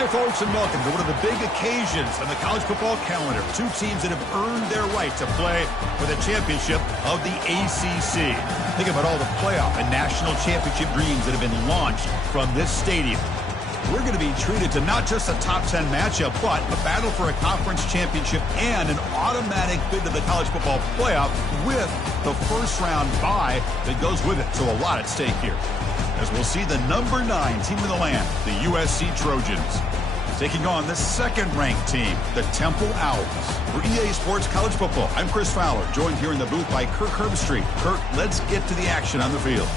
Hi, folks, and welcome to one of the big occasions on the college football calendar. Two teams that have earned their right to play for the championship of the ACC. Think about all the playoff and national championship dreams that have been launched from this stadium. We're going to be treated to not just a top 10 matchup, but a battle for a conference championship and an automatic bid to the college football playoff with the first-round bye that goes with it. So a lot at stake here, as we'll see the number 9 team in the land, the USC Trojans, taking on the second-ranked team, the Temple Owls. For EA Sports College Football, I'm Chris Fowler, joined here in the booth by Kirk Herbstreit. Kirk, let's get to the action on the field.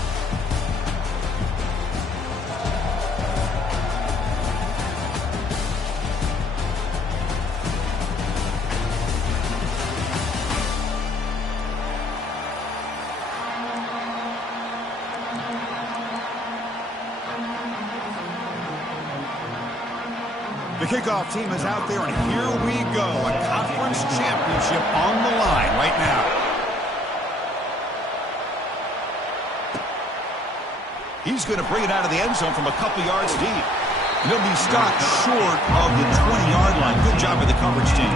The kickoff team is out there, and here we go. A conference championship on the line right now. He's going to bring it out of the end zone from a couple yards deep. He'll be stopped short of the 20-yard line. Good job by the coverage team.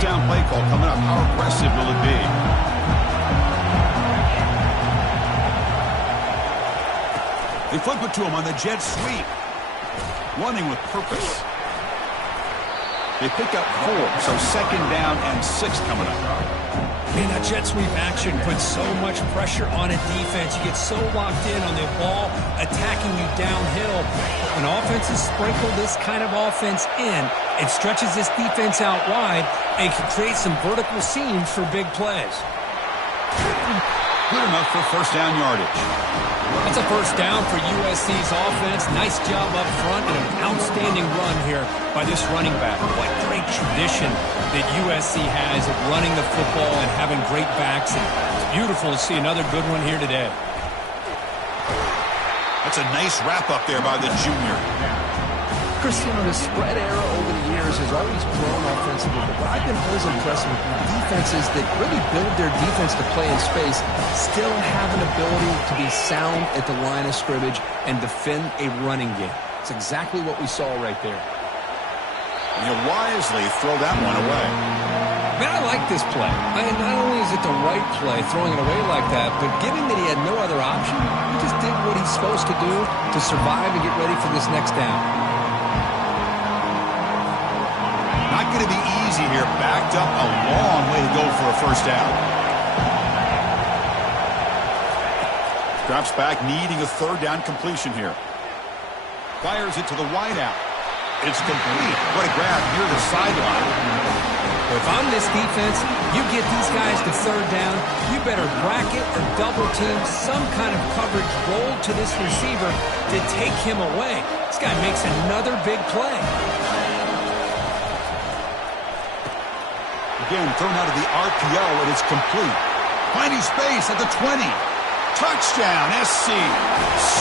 Down play call coming up. How aggressive will it be? They flip it to him on the jet sweep. Running with purpose. They pick up 4, so second down and 6 coming up. Man, that jet sweep action puts so much pressure on a defense. You get so locked in on the ball attacking you downhill. When offenses sprinkle this kind of offense in, it stretches this defense out wide and can create some vertical seams for big plays. Good enough for first down yardage. That's a first down for USC's offense. Nice job up front and an outstanding run here by this running back. What great tradition that USC has of running the football and having great backs. And it's beautiful to see another good one here today. That's a nice wrap up there by the junior. Cristiano, the spread era over the years has always grown offensively, but what I've been always impressed with defenses that really build their defense to play in space still have an ability to be sound at the line of scrimmage and defend a running game. It's exactly what we saw right there. And you wisely throw that one away. Man, I like this play. Not only is it the right play, throwing it away like that, but given that he had no other option, he just did what he's supposed to do to survive and get ready for this next down. Not going to be easy here. Backed up a long way to go for a first down. Drops back, needing a third down completion here. Fires it to the wideout. It's complete. What a grab near the sideline. If I'm this defense, you get these guys to third down, you better bracket or double team some kind of coverage roll to this receiver to take him away. This guy makes another big play. Again, thrown out of the RPO, and it's complete. Finding space at the 20. Touchdown, SC.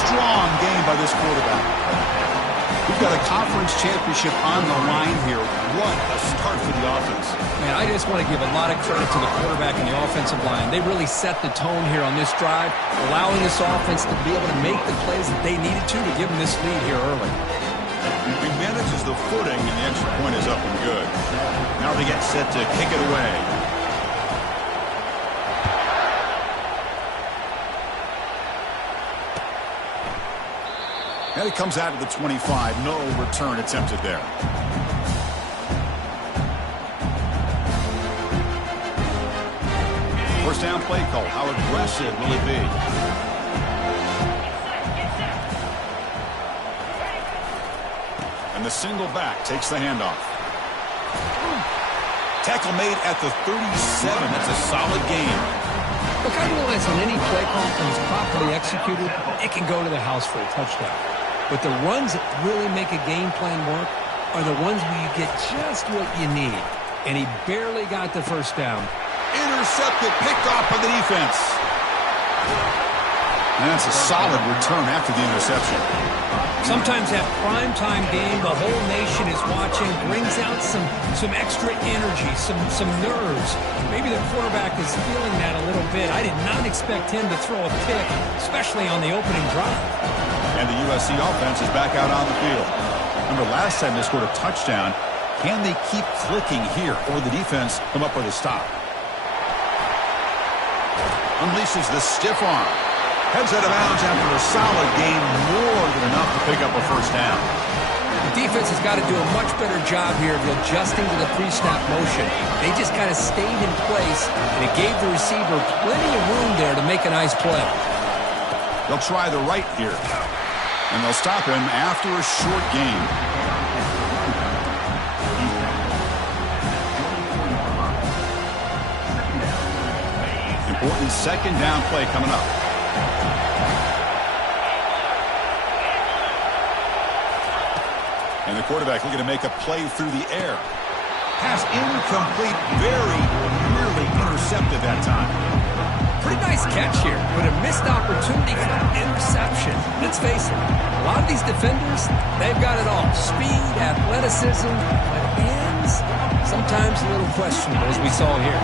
Strong game by this quarterback. We've got a conference championship on the line here. What a start for the offense. Man, I just want to give a lot of credit to the quarterback and the offensive line. They really set the tone here on this drive, allowing this offense to be able to make the plays that they needed to give them this lead here early. He manages the footing, and the extra point is up and good. Now they get set to kick it away. And it comes out of the 25. No return attempted there. First down play call. How aggressive will it be? And the single back takes the handoff. Tackle made at the 37. That's a solid game. Look, I realize on any play call, when it's properly executed, it can go to the house for a touchdown. But the runs that really make a game plan work are the ones where you get just what you need. And he barely got the first down. Intercepted, picked off by the defense. And that's a solid return after the interception. Sometimes that primetime game, the whole nation is watching, brings out some extra energy, some nerves. Maybe the quarterback is feeling that a little bit. I did not expect him to throw a pick, especially on the opening drive. And the USC offense is back out on the field. Remember, last time they scored a touchdown. Can they keep clicking here, or the defense come up with a stop? Unleashes the stiff arm. Heads out of bounds after a solid game, more than enough to pick up a first down. The defense has got to do a much better job here of adjusting to the pre-snap motion. They just kind of stayed in place, and it gave the receiver plenty of room there to make a nice play. They'll try the right here, and they'll stop him after a short game. Important second down play coming up. And the quarterback looking to make a play through the air. Pass incomplete, very nearly intercepted that time. Pretty nice catch here, but a missed opportunity for an interception. Let's face it, a lot of these defenders, they've got it all. Speed, athleticism, but hands, sometimes a little questionable, as we saw here.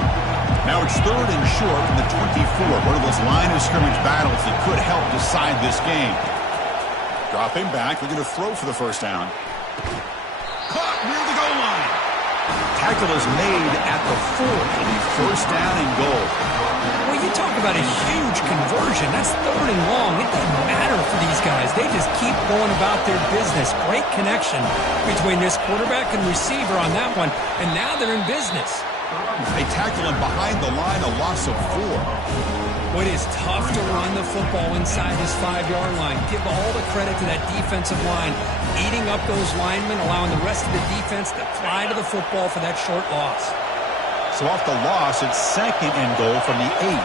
Now it's 3rd and short from the 24. One of those line of scrimmage battles that could help decide this game. Dropping back, looking to throw for the first down. Caught near the goal line. Tackle is made at the 4. It'll be first down and goal. Well, you talk about a huge conversion. That's 3rd and long. It doesn't matter for these guys. They just keep going about their business. Great connection between this quarterback and receiver on that one, and now they're in business. They tackle him behind the line, a loss of 4. Well, it is tough to run the football inside his 5-yard line. Give all the credit to that defensive line, eating up those linemen, allowing the rest of the defense to fly to the football for that short loss. So off the loss, it's 2nd and goal from the 8.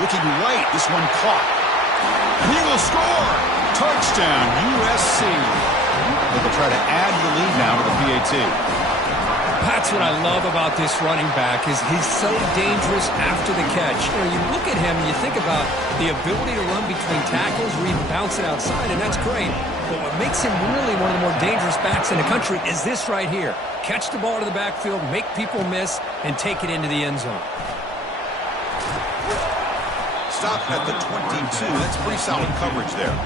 Looking right, this one caught. And he will score! Touchdown, USC. They'll try to add the lead now to the PAT. That's what I love about this running back is he's so dangerous after the catch. You look at him and you think about the ability to run between tackles or even bounce it outside, and that's great. But what makes him really one of the more dangerous backs in the country is this right here. Catch the ball to the backfield, make people miss, and take it into the end zone. Stop at the 22. That's pretty solid coverage there.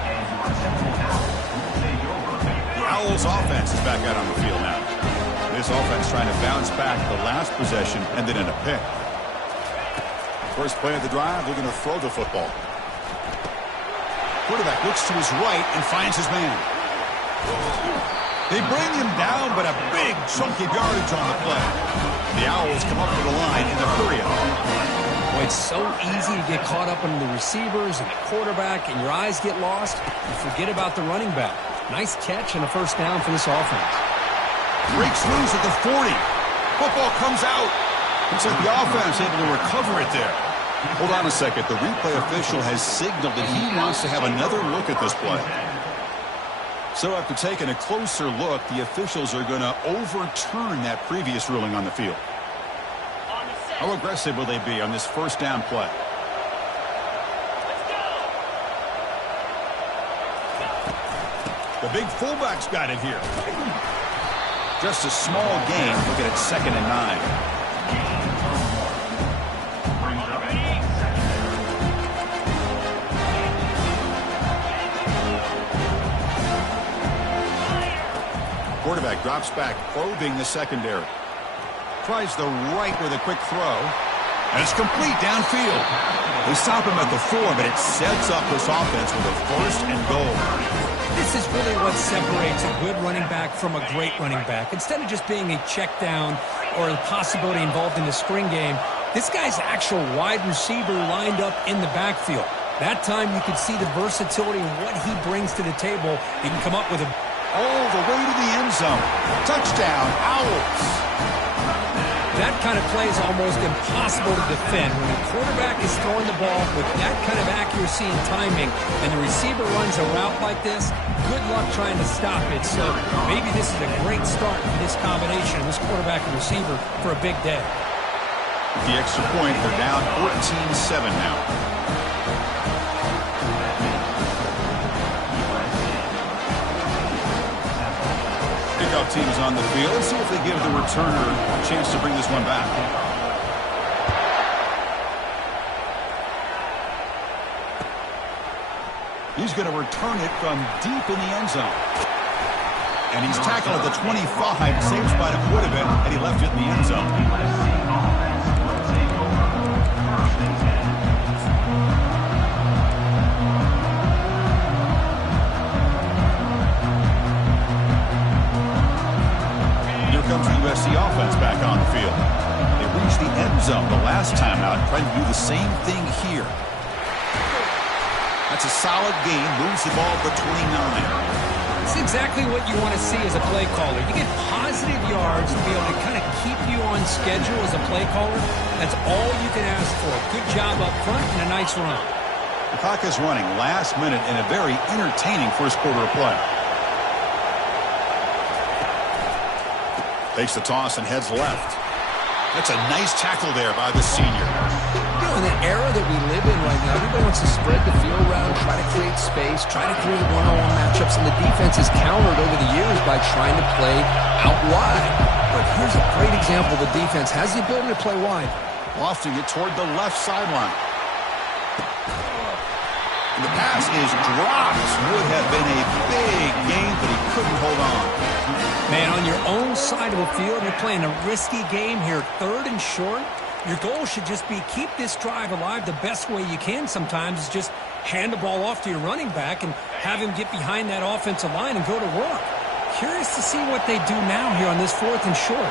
The Owls offense is back out on the field now. This offense trying to bounce back the last possession and then in a pick. First play of the drive, looking to throw the football. Quarterback looks to his right and finds his man. They bring him down, but a big chunk of yardage on the play. The Owls come up to the line in the hurry up. Boy, it's so easy to get caught up in the receivers and the quarterback, and your eyes get lost. You forget about the running back. Nice catch and a first down for this offense. Breaks loose at the 40. Football comes out. Looks like the offense able to recover it there. Hold on a second. The replay official has signaled that he wants to have another look at this play. So after taking a closer look, the officials are going to overturn that previous ruling on the field. How aggressive will they be on this first down play? The big fullback's got it here. Just a small gain. Look at it, 2nd and 9. Quarterback drops back, probing the secondary. Tries the right with a quick throw. And it's complete downfield. They stop him at the 4, but it sets up this offense with a first and goal. This is really what separates a good running back from a great running back. Instead of just being a check down or a possibility involved in the screen game, this guy's actual wide receiver lined up in the backfield. That time you could see the versatility and what he brings to the table. He can come up with a all the way to the end zone. Touchdown, Owls. That kind of play is almost impossible to defend. When the quarterback is throwing the ball with that kind of accuracy and timing, and the receiver runs a route like this, good luck trying to stop it. So maybe this is a great start for this combination, this quarterback and receiver, for a big day. With the extra point, they're down 14-7 now. Both teams on the field. Let's see if they give the returner a chance to bring this one back. He's going to return it from deep in the end zone. And he's tackled at the 25. Same spot it would have been had he left it in the end zone. Here comes the USC offense back on the field. They reached the end zone the last time out, trying to do the same thing here. That's a solid gain, moves the ball to 29. It's exactly what you want to see as a play caller. You get positive yards to be able to kind of keep you on schedule as a play caller. That's all you can ask for. Good job up front and a nice run. The clock is running last minute in a very entertaining first quarter of play. Takes the toss and heads left. That's a nice tackle there by the senior. You know, in the era that we live in right now, everybody wants to spread the field around, try to create space, try to create one-on-one matchups, and the defense is countered over the years by trying to play out wide. But here's a great example. The defense has the ability to play wide. Lofting it toward the left sideline. And the pass is dropped. Would have been a big gain, but he couldn't hold on. Man, on your own side of the field, you're playing a risky game here, 3rd and short. Your goal should just be keep this drive alive the best way you can sometimes is just hand the ball off to your running back and have him get behind that offensive line and go to work. Curious to see what they do now here on this 4th and short.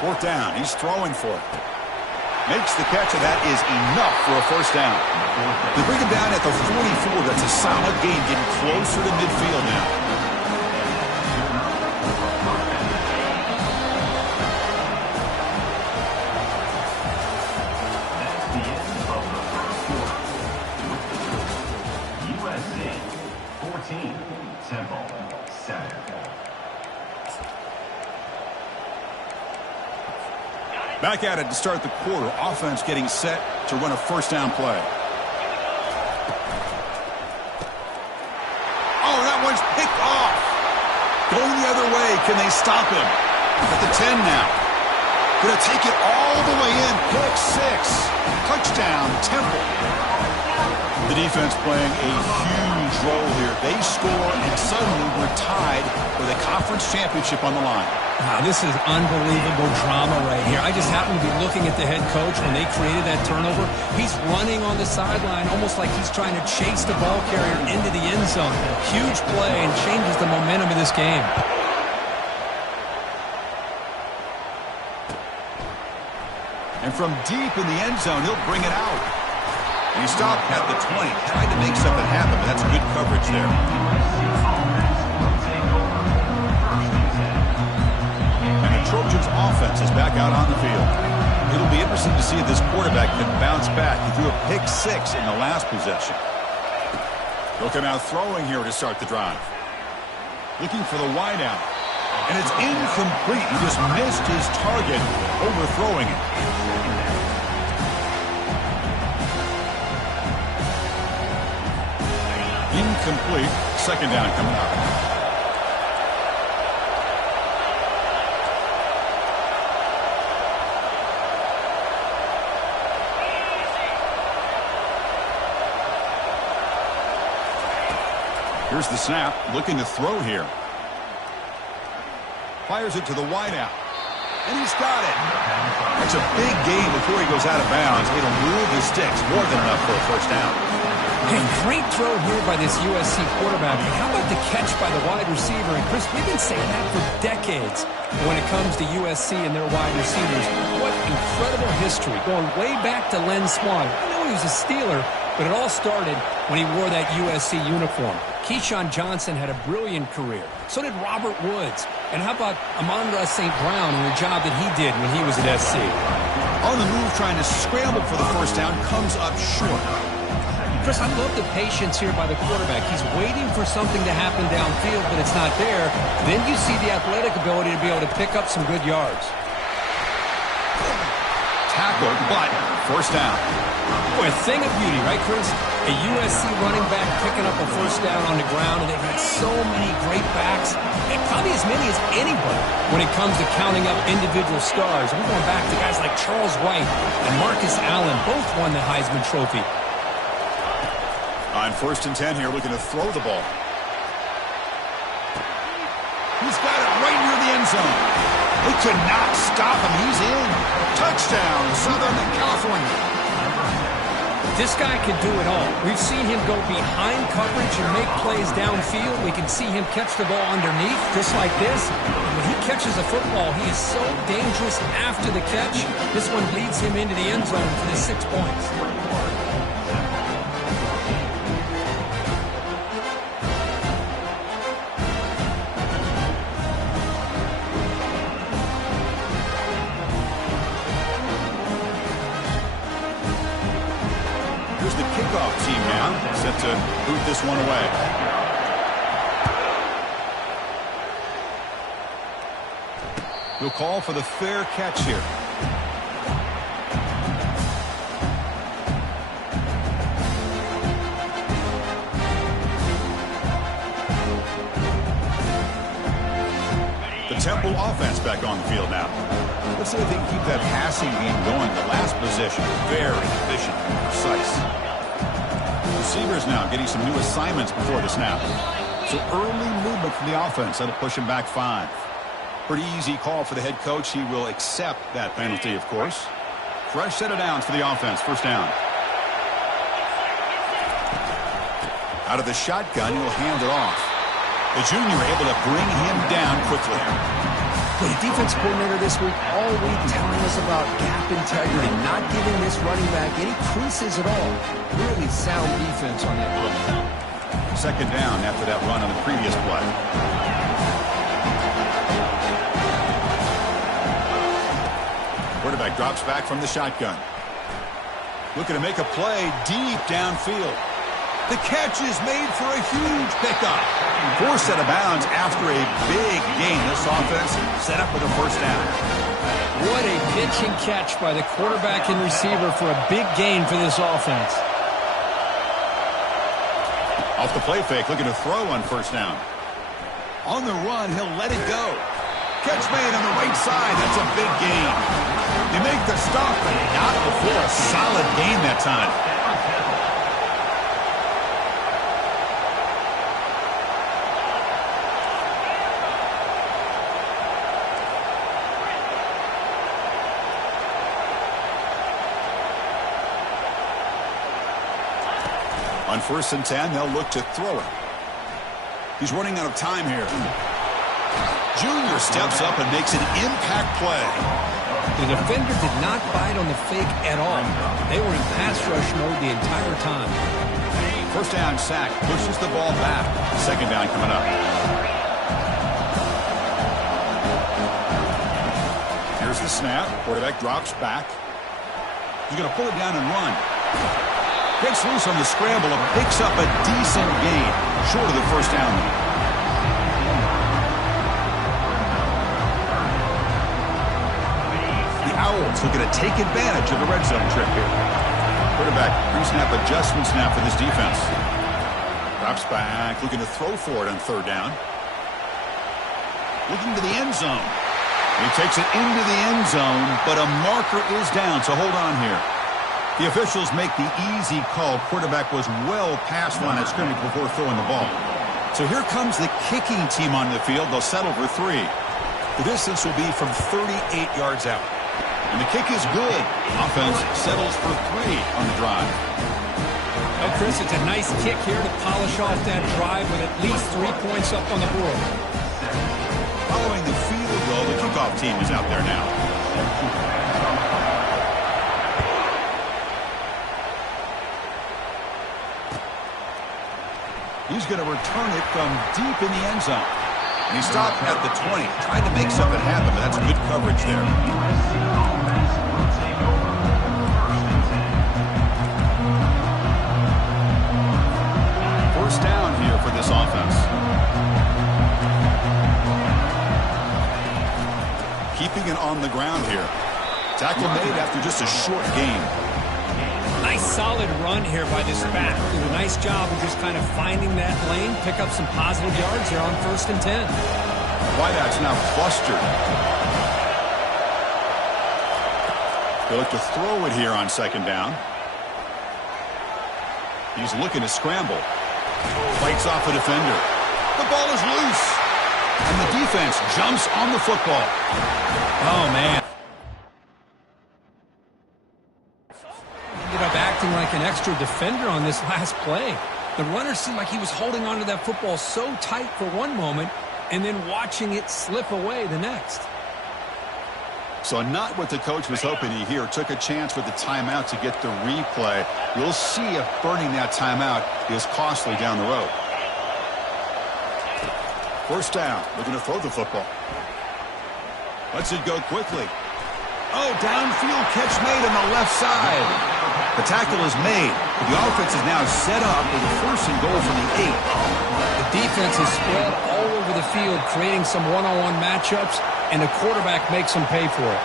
Fourth down. He's throwing for it. Makes the catch, and that is enough for a first down. They bring him down at the 44. That's a solid gain, getting closer to midfield now. Back at it to start the quarter. Offense getting set to run a first down play. Oh, that one's picked off. Going the other way. Can they stop him? At the 10 now. Going to take it all the way in. Pick 6. Touchdown, Temple. The defense playing a huge role here. They score, and suddenly we're tied with a conference championship on the line. Wow, this is unbelievable drama right here. I just happened to be looking at the head coach when they created that turnover. He's running on the sideline almost like he's trying to chase the ball carrier into the end zone. Huge play and changes the momentum of this game. And from deep in the end zone, he'll bring it out. And he stopped at the 20. Tried to make something happen, but that's good coverage there. Trojans offense is back out on the field. It'll be interesting to see if this quarterback can bounce back. He threw a pick 6 in the last possession. He'll come out throwing here to start the drive. Looking for the wideout. And it's incomplete. He just missed his target, overthrowing it. Incomplete. Second down coming up. Here's the snap, looking to throw here. Fires it to the wideout. And he's got it. That's a big gain before he goes out of bounds. It'll move the sticks, more than enough for a first down. Hey, great throw here by this USC quarterback. And how about the catch by the wide receiver? And Chris, we've been saying that for decades when it comes to USC and their wide receivers. What incredible history, going way back to Len Swan. I know he was a Steeler, but it all started when he wore that USC uniform. Keyshawn Johnson had a brilliant career. So did Robert Woods. And how about Amon-Ra St. Brown and the job that he did when he was at SC? On the move, trying to scramble for the first down, comes up short. Chris, I love the patience here by the quarterback. He's waiting for something to happen downfield, but it's not there. Then you see the athletic ability to be able to pick up some good yards. Tackled, but first down. Boy, a thing of beauty, right, Chris? A USC running back picking up a first down on the ground, and they've had so many great backs, and probably as many as anybody when it comes to counting up individual stars. We're going back to guys like Charles Wright and Marcus Allen. Both won the Heisman Trophy. On 1st and 10 here, looking to throw the ball. He's got it right near the end zone. They could not stop him. He's in. Touchdown, Southern California. This guy can do it all. We've seen him go behind coverage and make plays downfield. We can see him catch the ball underneath, just like this. And when he catches a football, he is so dangerous after the catch. This one leads him into the end zone for the 6 points. The kickoff team now set to boot this one away. We'll call for the fair catch here. The Temple offense back on the field now. Let's see if they can keep that passing game going. The last possession, very efficient and precise. Receivers now getting some new assignments before the snap. So early movement from the offense. That'll push him back 5. Pretty easy call for the head coach. He will accept that penalty, of course. Fresh set of downs for the offense. First down. Out of the shotgun, he'll hand it off. The junior able to bring him down quickly. The defense coordinator this week all week telling us about gap integrity, not giving this running back any creases at all. Really sound defense on that play. Second down after that run on the previous play. Quarterback drops back from the shotgun. Looking to make a play deep downfield. The catch is made for a huge pickup. 4 set of bounds after a big gain. This offense set up with a first down. What a pitch and catch by the quarterback and receiver for a big gain for this offense. Off the play fake, looking to throw on first down. On the run, he'll let it go. Catch made on the right side. That's a big gain. They make the stop, but not before a solid gain that time. On 1st and 10, they'll look to throw it. He's running out of time here. Junior steps up and makes an impact play. The defender did not bite on the fake at all. They were in pass rush mode the entire time. First down sack, pushes the ball back. Second down coming up. Here's the snap. Quarterback drops back. He's going to pull it down and run. Gets loose on the scramble and picks up a decent gain, short of the first down. The Owls looking to take advantage of the red zone trip here. Quarterback pre-snap adjustments now for this defense. Drops back, looking to throw for it on third down. Looking to the end zone. He takes it into the end zone, but a marker is down, so hold on here. The officials make the easy call. Quarterback was well past line of scrimmage before throwing the ball. So here comes the kicking team on the field. They'll settle for 3. The distance will be from 38 yards out. And the kick is good. Offense settles for 3 on the drive. Well, Chris, it's a nice kick here to polish off that drive with at least 3 points up on the board. Following the field goal, the kickoff team is out there now. He's going to return it from deep in the end zone. And he stopped at the 20, trying to make something happen, but that's good coverage there. First down here for this offense. Keeping it on the ground here. Tackle made after just a short gain. Nice solid run here by this back. Did a nice job of just kind of finding that lane, pick up some positive yards here on 1st and 10. Wideout's now clustered. They'll look to throw it here on 2nd down. He's looking to scramble. Fights off the defender. The ball is loose. And the defense jumps on the football. Oh, man. Ended up acting like an extra defender on this last play. The runner seemed like he was holding onto that football so tight for one moment and then watching it slip away the next. So not what the coach was hoping to hear. Took a chance with the timeout to get the replay. We'll see if burning that timeout is costly down the road. 1st down. Looking to throw the football. Lets it go quickly. Oh, downfield catch made on the left side. The tackle is made. The offense is now set up with a 1st and goal from the 8. The defense is spread all over the field, creating some one-on-one matchups, and the quarterback makes them pay for it.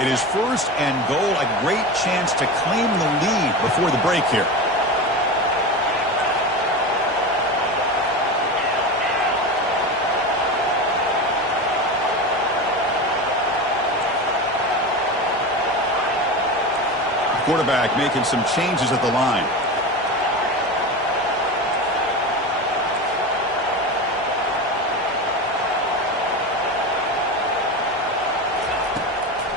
It is 1st and goal, a great chance to claim the lead before the break here. Quarterback making some changes at the line.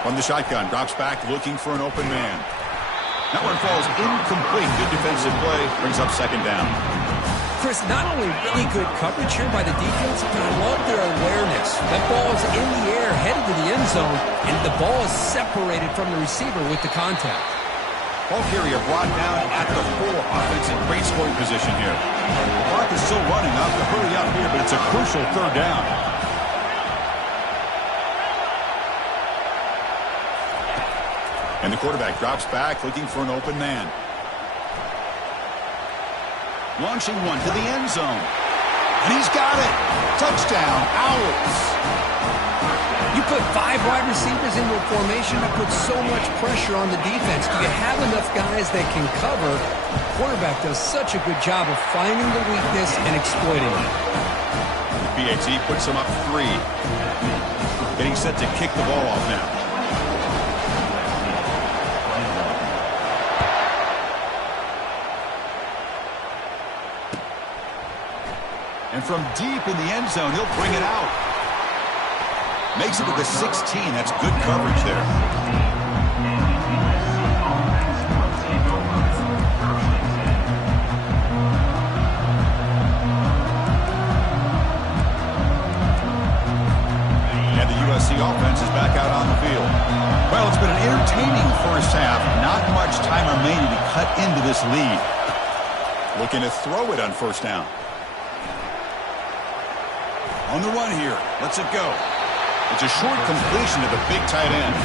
From the shotgun, drops back looking for an open man. That one falls incomplete. Good defensive play, brings up 2nd down. Chris, not only really good coverage here by the defense, but I love their awareness. That ball is in the air, headed to the end zone, and the ball is separated from the receiver with the contact. Ball carrier brought down at the 4. Offense in great scoring position here. The clock is still running. Up to hurry up here, but it's a crucial 3rd down. And the quarterback drops back, looking for an open man. Launching one to the end zone. And he's got it. Touchdown, Owls. You put 5 wide receivers into a formation that puts so much pressure on the defense. Do you have enough guys that can cover? The quarterback does such a good job of finding the weakness and exploiting it. The PAT puts him up 3. Getting set to kick the ball off now. And from deep in the end zone, he'll bring it out. Makes it to the 16. That's good coverage there. And the USC offense is back out on the field. Well, it's been an entertaining 1st half. Not much time remaining to cut into this lead. Looking to throw it on 1st down. On the run here. Lets it go. It's a short completion to the big tight end.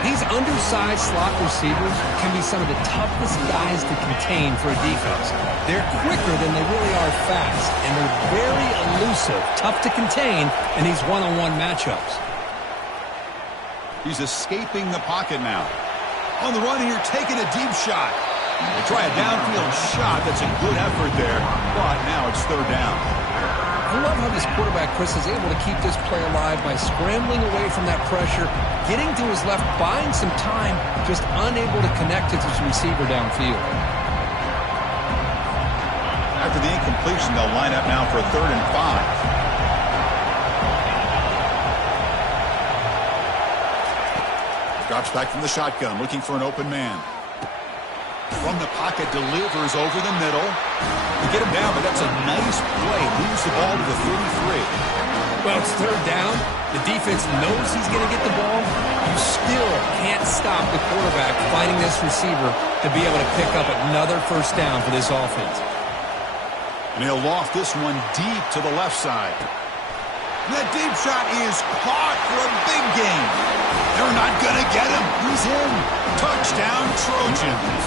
These undersized slot receivers can be some of the toughest guys to contain for a defense. They're quicker than they really are fast, and they're very elusive, tough to contain in these one-on-one matchups. He's escaping the pocket now. On the run here, taking a deep shot. They try a downfield shot. That's a good effort there, but now it's 3rd down. I love how this quarterback, Chris, is able to keep this play alive by scrambling away from that pressure, getting to his left, buying some time, just unable to connect to his receiver downfield. After the incompletion, they'll line up now for a 3rd and 5. Drops back from the shotgun, looking for an open man. From the pocket, delivers over the middle. They get him down, but that's a nice play. Moves the ball to the 33. Well, it's 3rd down. The defense knows he's going to get the ball. You still can't stop the quarterback finding this receiver to be able to pick up another 1st down for this offense. And he'll loft this one deep to the left side. And that deep shot is caught for a big gain. They're not going to get him. He's in. Touchdown, Trojans.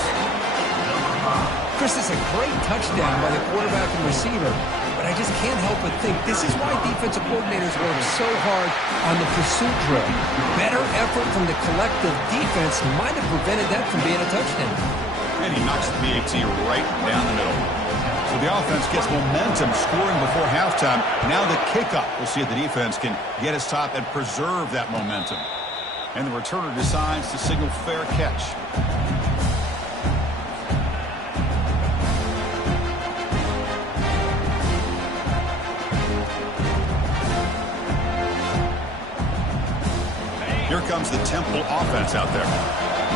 Chris, it's a great touchdown by the quarterback and receiver. but I just can't help but think this is why defensive coordinators work so hard on the pursuit drill. Better effort from the collective defense might have prevented that from being a touchdown. And he knocks the PAT right down the middle. So the offense gets momentum scoring before halftime. Now the kickoff. We'll see if the defense can get his top and preserve that momentum. And the returner decides to signal fair catch. Here comes the Temple offense out there.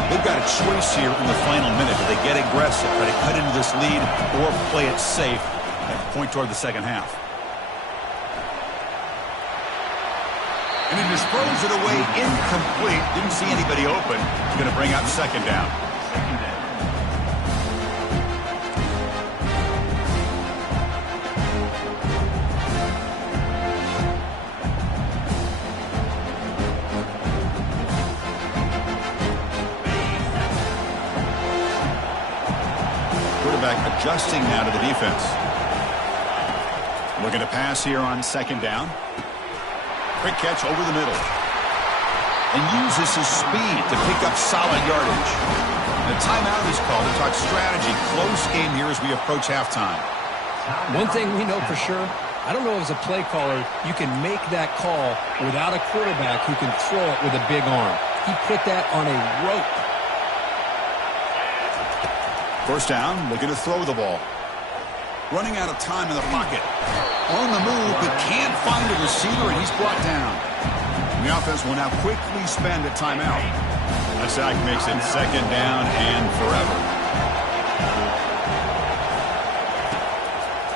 They've got a choice here in the final minute. Do they get aggressive, try to cut into this lead, or play it safe and point toward the second half? And he just throws it away incomplete. Didn't see anybody open. He's going to bring up second down. Adjusting now to the defense. Looking to pass here on second down. Quick catch over the middle. And uses his speed to pick up solid yardage. And a timeout is called to talk strategy. Close game here as we approach halftime. One thing we know for sure, I don't know as a play caller, you can make that call without a quarterback who can throw it with a big arm. He put that on a rope. First down, looking to throw the ball. Running out of time in the pocket. On the move, but can't find a receiver, and he's brought down. And the offense will now quickly spend a timeout. That sack makes it second down and forever.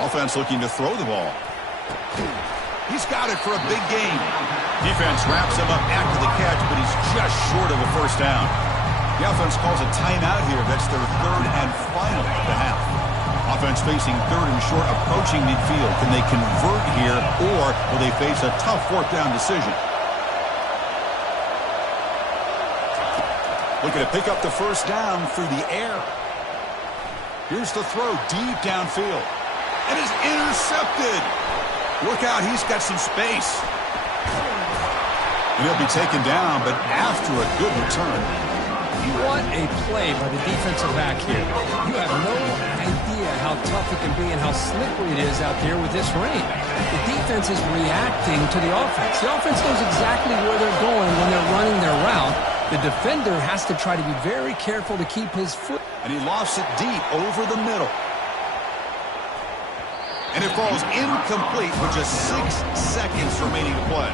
Offense looking to throw the ball. He's got it for a big gain. Defense wraps him up after the catch, but he's just short of a first down. The offense calls a timeout here. That's their third and final of the half. Offense facing third and short, approaching midfield. Can they convert here, or will they face a tough fourth down decision? Looking to pick up the first down through the air. Here's the throw deep downfield. And is intercepted. Look out, he's got some space. And he'll be taken down, but after a good return. What a play by the defensive back here. You have no idea how tough it can be and how slippery it is out there with this rain. The defense is reacting to the offense. The offense knows exactly where they're going when they're running their route. The defender has to try to be very careful to keep his foot. And he lofts it deep over the middle. And it falls incomplete with just 6 seconds remaining to play.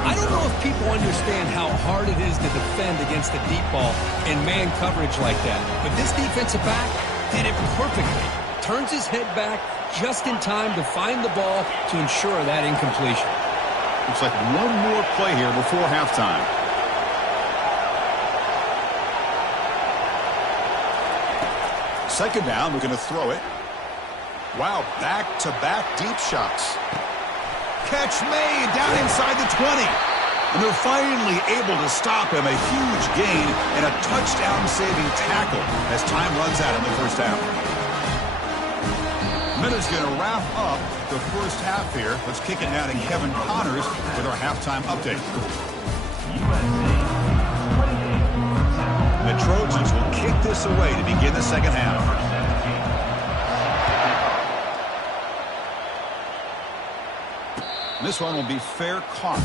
I don't know if people understand how hard it is to defend against a deep ball in man coverage like that. But this defensive back did it perfectly. Turns his head back just in time to find the ball to ensure that incompletion. Looks like one more play here before halftime. Second down, we're going to throw it. Wow, back-to-back deep shots. Catch made down inside the 20. And they're finally able to stop him. A huge gain and a touchdown-saving tackle as time runs out in the first half. Minute's going to wrap up the first half here. Let's kick it now to Kevin Connors with our halftime update. The Trojans will kick this away to begin the second half. This one will be fair caught.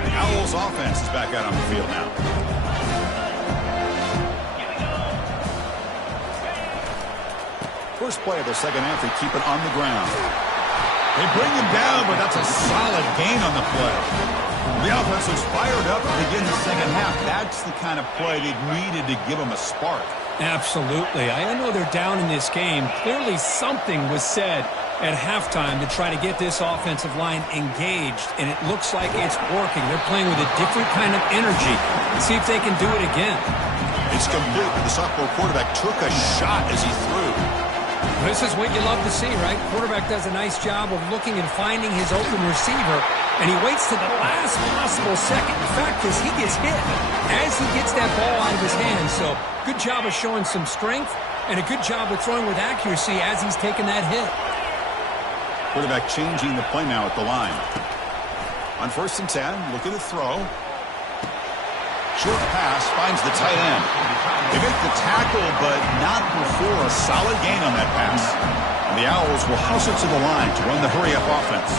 The Owls offense is back out on the field now. First play of the second half, they keep it on the ground. They bring him down, but that's a solid gain on the play. The offense was fired up to begin the second half. That's the kind of play they needed to give them a spark. Absolutely. I know they're down in this game. Clearly something was said at halftime to try to get this offensive line engaged, and it looks like it's working. They're playing with a different kind of energy. Let's see if they can do it again. It's complete. The sophomore quarterback took a shot as he threw. This is what you love to see, right? Quarterback does a nice job of looking and finding his open receiver and he waits to the last possible second. The fact is, he gets hit as he gets that ball out of his hands. So good job of showing some strength and a good job of throwing with accuracy as he's taking that hit. Quarterback changing the play now at the line. On 1st and 10, looking to throw. Short pass finds the tight end. They make the tackle, but not before a solid gain on that pass. And the Owls will hustle to the line to run the hurry-up offense.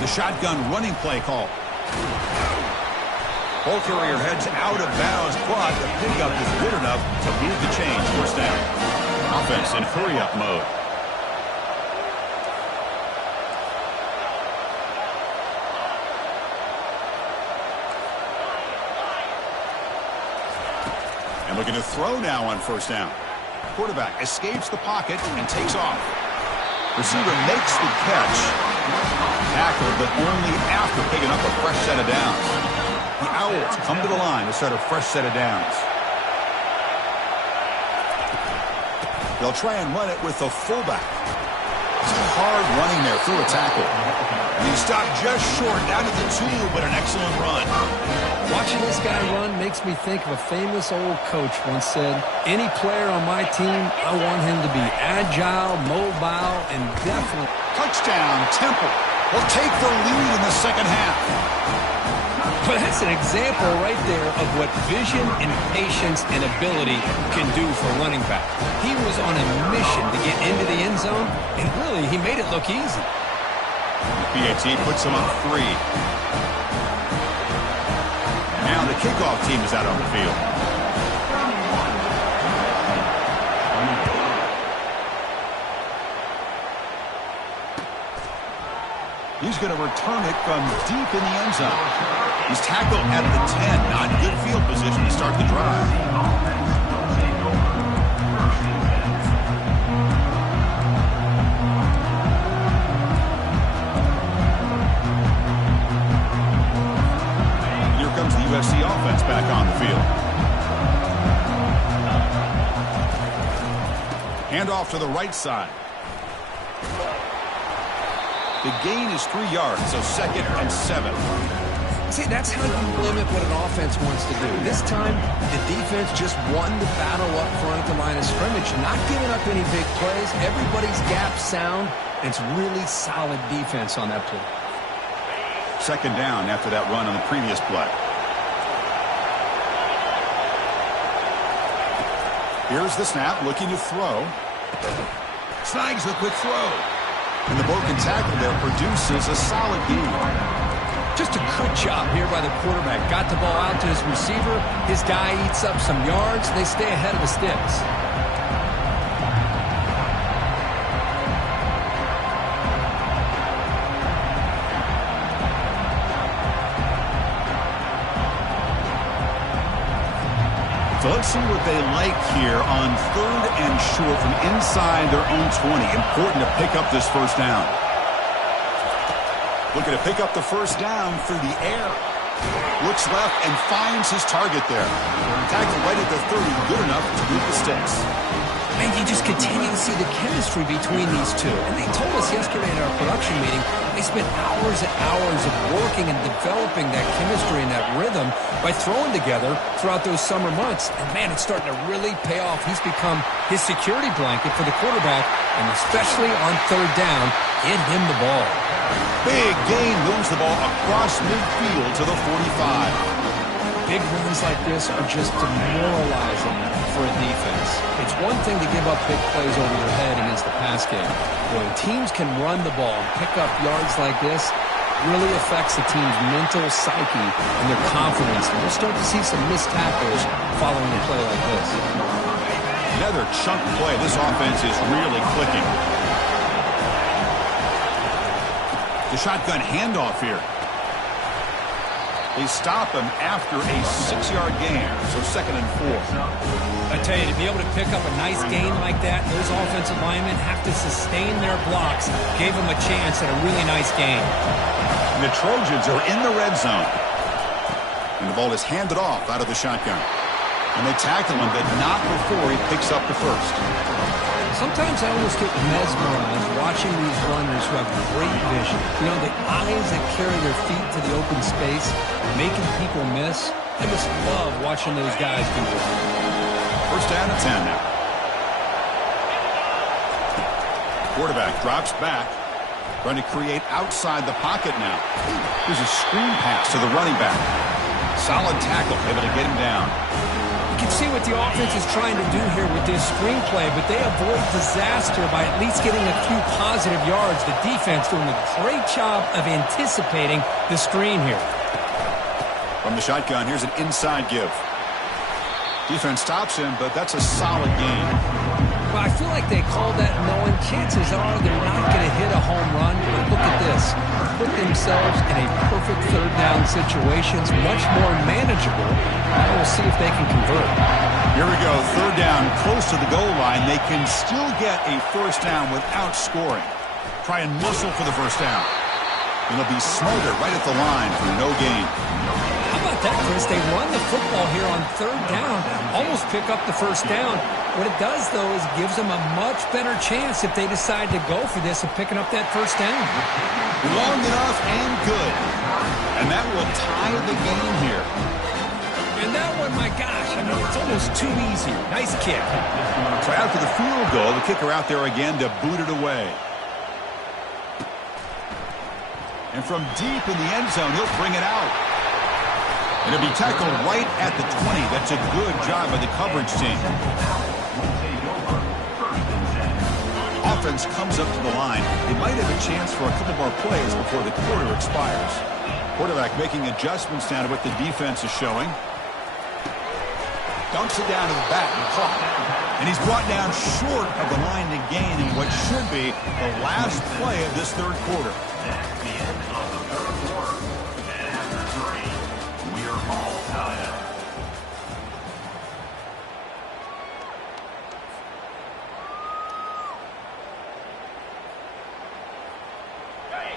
The shotgun running play call. Ball carrier heads out of bounds, but the pickup is good enough to move the chains. 1st down. Offense in hurry-up mode. And looking to throw now on 1st down. Quarterback escapes the pocket and takes off. Receiver makes the catch. Tackled, but only after picking up a fresh set of downs. The Owls come to the line to start a fresh set of downs. They'll try and run it with the fullback. It's hard running there through a tackle. And he stopped just short, down to the 2, but an excellent run. Watching this guy run makes me think of a famous old coach once said, any player on my team, I want him to be agile, mobile, and definitely. Touchdown, Temple will take the lead in the second half. But that's an example right there of what vision and patience and ability can do for a running back. He was on a mission to get into the end zone, and really, he made it look easy. PAT puts him up 3. Now the kickoff team is out on the field. He's going to return it from deep in the end zone. He's tackled at the 10. Not good field position to start the drive. Here comes the USC offense back on the field. Handoff to the right side. The gain is 3 yards, so 2nd and 7. See, that's how you limit what an offense wants to do. This time, the defense just won the battle up front at the line of scrimmage, not giving up any big plays. Everybody's gap sound. It's really solid defense on that play. 2nd down after that run on the previous play. Here's the snap, looking to throw. Snags the quick throw. And the broken tackle there produces a solid gain. Just a good job here by the quarterback. Got the ball out to his receiver. His guy eats up some yards. They stay ahead of the sticks. So let's see what they like here on 3rd and short from inside their own 20. Important to pick up this 1st down. Looking to pick up the 1st down through the air. Looks left and finds his target there. Tackle right at the 30, good enough to move the sticks. And you just continue to see the chemistry between these two. And they told us yesterday in our production meeting, they spent hours and hours of working and developing that chemistry and that rhythm by throwing together throughout those summer months. And, man, it's starting to really pay off. He's become his security blanket for the quarterback, and especially on 3rd down, get him the ball. Big gain moves the ball across midfield to the 45. Big runs like this are just demoralizing for a defense. It's one thing to give up big plays over your head against the pass game. When teams can run the ball and pick up yards like this, really affects the team's mental psyche and their confidence. And we'll start to see some missed tackles following a play like this. Another chunk play. This offense is really clicking. The shotgun handoff here. They stop him after a 6-yard gain, so 2nd and 4. I tell you, to be able to pick up a nice gain like that, those offensive linemen have to sustain their blocks. Gave them a chance at a really nice gain. And the Trojans are in the red zone. And the ball is handed off out of the shotgun. And they tackle him, but not before he picks up the 1st. So Sometimes I almost get mesmerized watching these runners who have great vision. You know, the eyes that carry their feet to the open space, making people miss. I just love watching those guys do that. First down and 10 now. Quarterback drops back. Trying to create outside the pocket now. Here's a screen pass to the running back. Solid tackle, able to get him down. You can see what the offense is trying to do here with this screenplay, but they avoid disaster by at least getting a few positive yards. The defense doing a great job of anticipating the screen here. From the shotgun, here's an inside give. Defense stops him, but that's a solid gain. Well, I feel like they called that knowing chances are they're not going to hit a home run. But look at this. Put themselves in a perfect third down situations, much more manageable. Now we'll see if they can convert. Here we go. Third down, close to the goal line. They can still get a first down without scoring. Try and muscle for the first down. And they'll be smarter right at the line for no gain. How about that, Chris? They run the football here on third down, almost pick up the first down. What it does, though, is it gives them a much better chance if they decide to go for this of picking up that first down. Long enough and good. And that will tie the game here. And that one, my gosh, I mean, it's almost too easy. Nice kick. So after the field goal, the kicker out there again to boot it away. And from deep in the end zone, he'll bring it out. And it'll be tackled right at the 20. That's a good job by the coverage team. Offense comes up to the line. They might have a chance for a couple more plays before the quarter expires. Quarterback making adjustments down to what the defense is showing. Dumps it down to the back and caught. And he's brought down short of the line to gain in what should be the last play of this third quarter.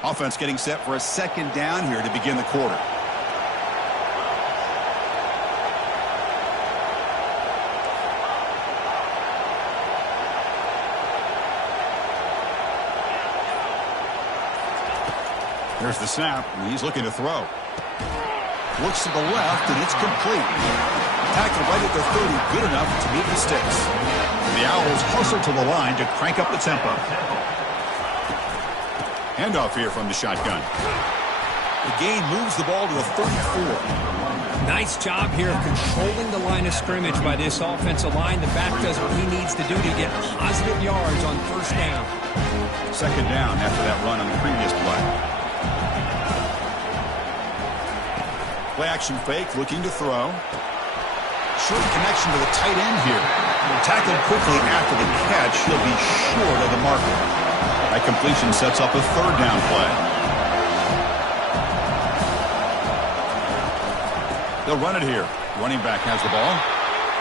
Offense getting set for a second down here to begin the quarter. There's the snap, and he's looking to throw. Looks to the left, and it's complete. Tackle right at the 30, good enough to meet the sticks. The Owls hustle to the line to crank up the tempo. Handoff here from the shotgun. The gain moves the ball to the 34. Nice job here of controlling the line of scrimmage by this offensive line. The back does what he needs to do to get positive yards on first down. Second down after that run on the previous play. Play action fake, looking to throw. Short connection to the tight end here. Tackled quickly after the catch. He'll be short of the marker. That completion sets up a third down play. They'll run it here. Running back has the ball.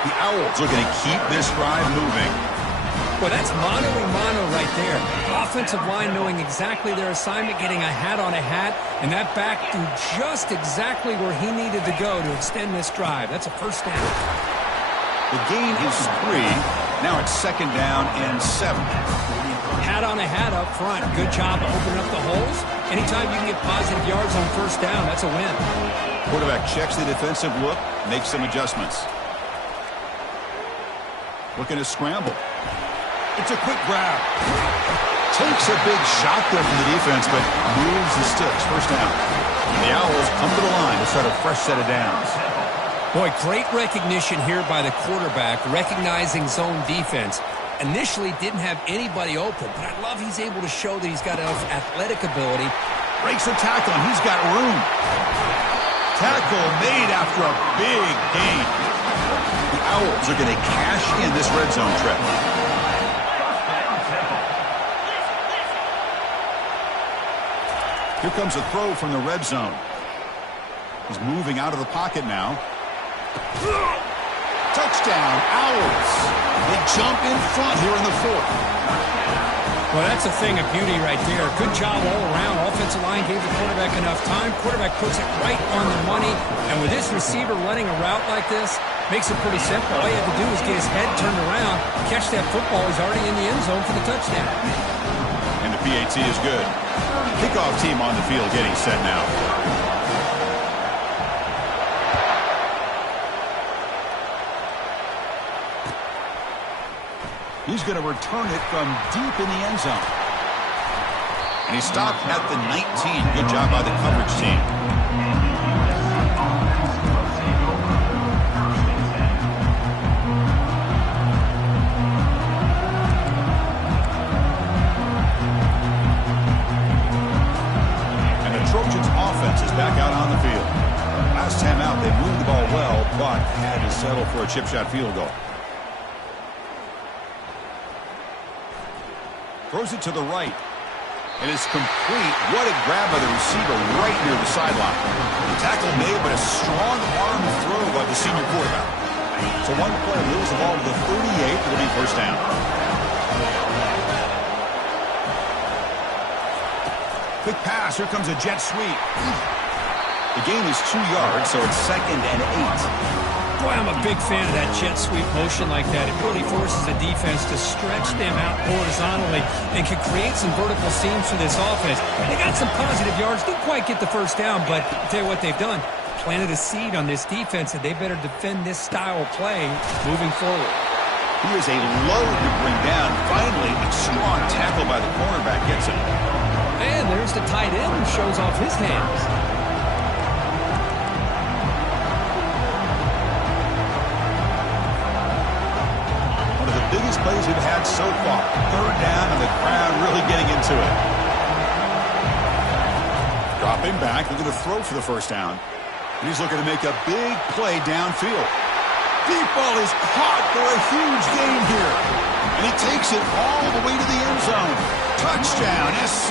The Owls are going to keep this drive moving. Well, that's mano-a-mano right there. Offensive line knowing exactly their assignment, getting a hat on a hat, and that back threw just exactly where he needed to go to extend this drive. That's a first down. The gain is 3. Now it's second down and 7. Hat on a hat up front. Good job of opening up the holes. Anytime you can get positive yards on first down, that's a win. Quarterback checks the defensive look, makes some adjustments. Looking to scramble. It's a quick grab. Takes a big shot there from the defense, but moves the sticks. First down. And the Owls come to the line to start a fresh set of downs. Boy, great recognition here by the quarterback, recognizing zone defense. Initially didn't have anybody open, but I love he's able to show that he's got enough athletic ability. Breaks the tackle, and he's got room. Tackle made after a big gain. The Owls are going to cash in this red zone trip. Here comes a throw from the red zone. He's moving out of the pocket now. Touchdown, Owls. They jump in front here in the fourth. Well, that's a thing of beauty right there. Good job all around. Offensive line gave the quarterback enough time. Quarterback puts it right on the money. And with this receiver running a route like this, makes it pretty simple. All you have to do is get his head turned around, catch that football. He's already in the end zone for the touchdown. And the PAT is good. Kickoff team on the field getting set now. He's going to return it from deep in the end zone. And he stopped at the 19. Good job by the coverage team. And the Trojans' offense is back out on the field. Last time out, they moved the ball well, but had to settle for a chip shot field goal. Throws it to the right. It is complete. What a grab by the receiver right near the sideline. The tackle made, but a strong arm throw by the senior quarterback. So one play moves the ball to the 38. It'll be first down. Quick pass. Here comes a jet sweep. The gain is 2 yards, so it's 2nd and 8. Boy, I'm a big fan of that jet sweep motion like that. It really forces the defense to stretch them out horizontally and can create some vertical seams for this offense. They got some positive yards. Didn't quite get the first down, but I'll tell you what they've done. Planted a seed on this defense, and they better defend this style of play moving forward. He is a load to bring down. Finally, a strong tackle by the cornerback gets him. And there's the tight end who shows off his hands. Biggest plays we've had so far. 3rd down, and the crowd really getting into it. Dropping back, looking to throw for the first down. And he's looking to make a big play downfield. Deep ball is caught for a huge gain here. And he takes it all the way to the end zone. Touchdown, SC.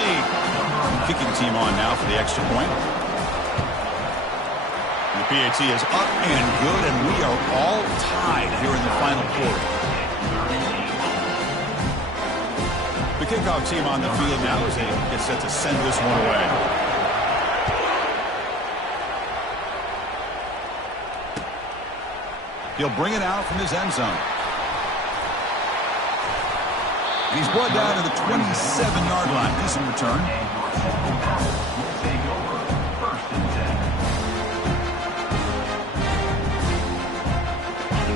Kicking team on now for the extra point. And the PAT is up and good, and we are all tied here in the final quarter. The kickoff team on the field now as they get set to send this one away. He'll bring it out from his end zone. And he's brought down to the 27-yard line. Decent return.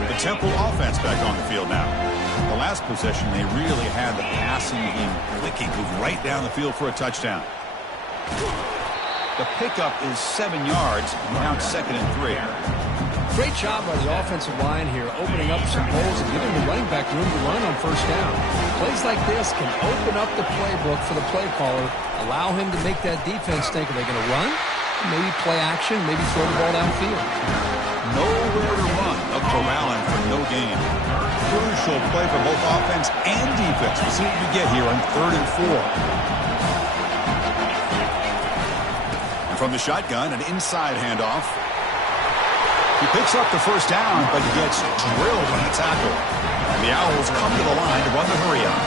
The Temple offense back on the field now. The last possession, they really had the passing game clicking, moved right down the field for a touchdown. The pickup is 7 yards, now 2nd and 3. Great job by the offensive line here, opening up some holes and giving the running back room to run on first down. Plays like this can open up the playbook for the play caller, allow him to make that defense think, are they going to run? Maybe play action, maybe throw the ball downfield. Nowhere to run, up corralling for no gain. Crucial play for both offense and defense. We'll see what we get here on 3rd and 4. And from the shotgun, an inside handoff. He picks up the first down, but he gets drilled on the tackle. And the Owls come to the line to run the hurry up.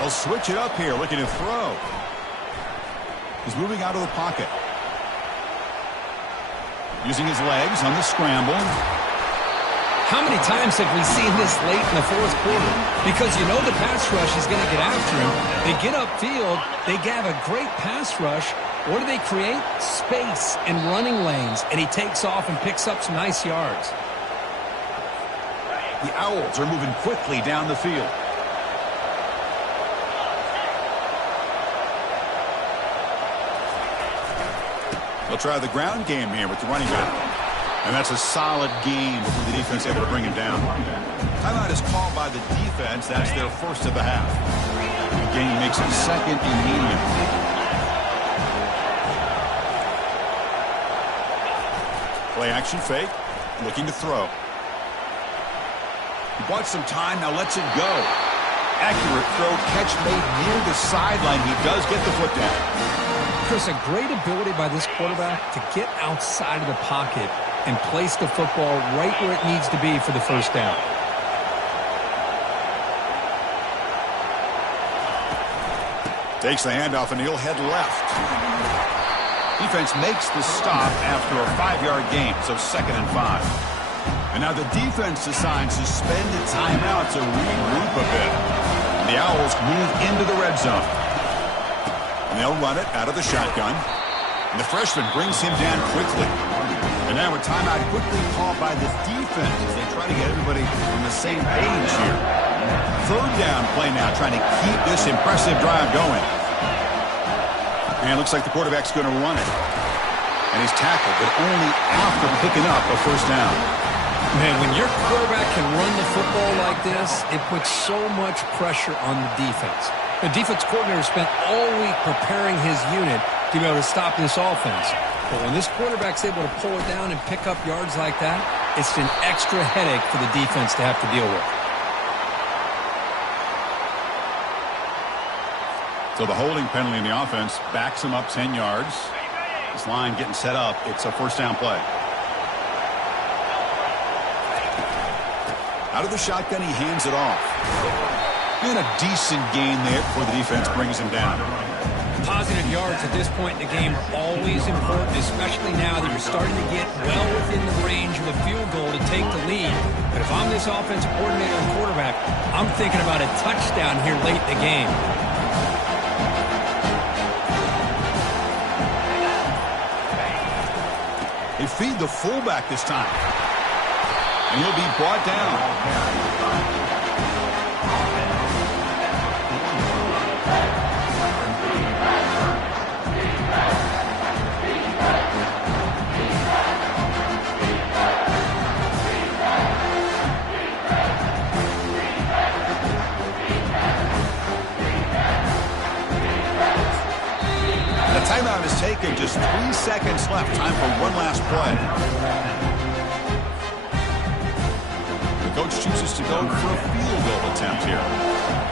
They'll switch it up here, looking to throw. He's moving out of the pocket. Using his legs on the scramble. How many times have we seen this late in the 4th quarter? Because you know the pass rush is going to get after him. They get upfield. They have a great pass rush. What do they create? Space and running lanes. And he takes off and picks up some nice yards. The Owls are moving quickly down the field. They'll try the ground game here with the running back. And that's a solid game before the defense able to bring him down. Timeout is called by the defense. That's their first of the half. The game makes it 2nd and medium. Play action fake. Looking to throw. He bought some time. Now lets it go. Accurate throw. Catch made near the sideline. He does get the foot down. Chris, a great ability by this quarterback to get outside of the pocket and place the football right where it needs to be for the first down. Takes the handoff, and he'll head left. Defense makes the stop after a 5-yard gain, so 2nd and 5. And now the defense decides to spend a timeout to regroup a bit. And the Owls move into the red zone. And they'll run it out of the shotgun. And the freshman brings him down quickly. And now a timeout quickly called by the defense as they try to get everybody on the same page here. 3rd down play now, trying to keep this impressive drive going. And it looks like the quarterback's going to run it. And he's tackled, but only after picking up a 1st down. Man, when your quarterback can run the football like this, it puts so much pressure on the defense. The defense coordinator spent all week preparing his unit to be able to stop this offense. But when this quarterback's able to pull it down and pick up yards like that, it's an extra headache for the defense to have to deal with. So the holding penalty in the offense backs him up 10 yards. This line getting set up. It's a 1st down play. Out of the shotgun, he hands it off. And a decent gain there before the defense brings him down. Positive yards at this point in the game are always important, especially now that you're starting to get well within the range of a field goal to take the lead. But if I'm this offensive coordinator and quarterback, I'm thinking about a touchdown here late in the game. They feed the fullback this time. And he'll be brought down. The timeout is taken. Just 3 seconds left. Time for one last play. The coach chooses to go for a field goal attempt here.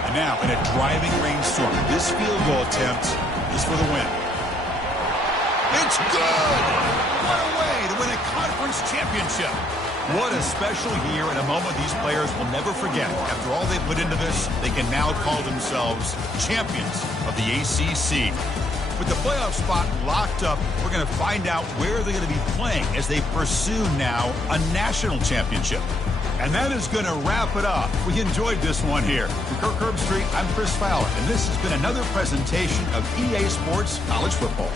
And now in a driving rainstorm, this field goal attempt is for the win. It's good! What a way to win a conference championship. What a special year and a moment these players will never forget. After all they put into this, they can now call themselves champions of the ACC. With the playoff spot locked up, we're going to find out where they're going to be playing as they pursue now a national championship. And that is going to wrap it up. We enjoyed this one here. From Kirk Herbstreit, I'm Chris Fowler, and this has been another presentation of EA Sports College Football.